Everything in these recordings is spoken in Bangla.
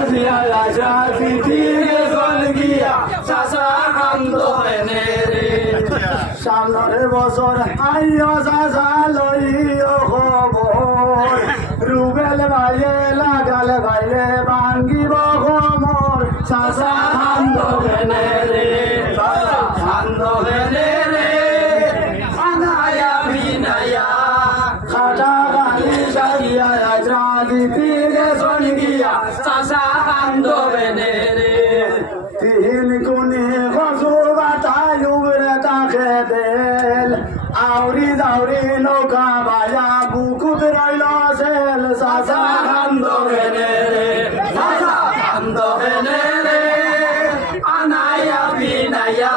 সাজিয়া রাজা চিঠিকে চল গিয়া চাচা কান্দ হেনে রে সামনের বছর আইয় চাচা লইও খবর রুবেল ভাইয়ে লাগাল ভাইলে ভাঙ্গিব খমর চাচা কান্দ হেনে রে কান্দ হেনে রে আনায়া বিনায়া খাটা গালি সাজিয়া রাজা চিঠিকে চল গিয়া চাচা কান্দ হেনে রে তিন কোণে কচু বাতায় উবরে তাকে দেল আউরি দাউরি নৌকা বাজা বুকুত রইল সেল চাচা কান্দ হেনে রে চাচা কান্দ হেনে রে আনায়া বিনায়া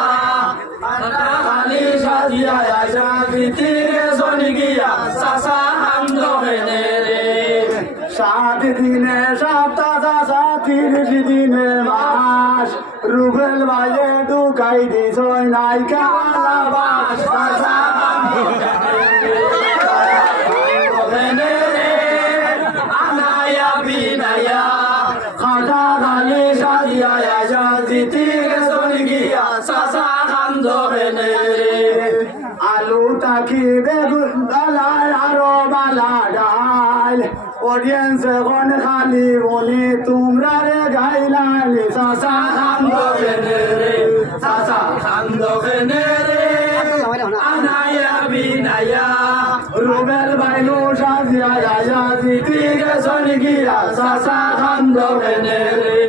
আনা খালি সাজিয়া আশা ভিতিরে চলি গিয়া চাচা কান্দ হেনে রে 7 দিনে সপ্তাহ চাচা 30 দিনে মাস রুবেল ভাইয়ে ঢুকাই দিছ নাইকা বাস চাচা কান্দ হেনে রে আনায়া বিনায়া খাটা খালি সাজিয়া আশা ভিতিরে চলি গিয়া চাচা কান্দ হেনে রে আলু তাকি বেগুন বালার আরো বালা ডাল অডিয়েন্স এখন খালি বলি তোমরা রে গাইলালি চাচা কান্দ হেনে রে চাচা কান্দ হেনে রে আনায়া বিনায়া রুবেল বাইনু সাজিয়া আশা চিঠিকে চলি গিয়া চাচা কান্দ হেনে রে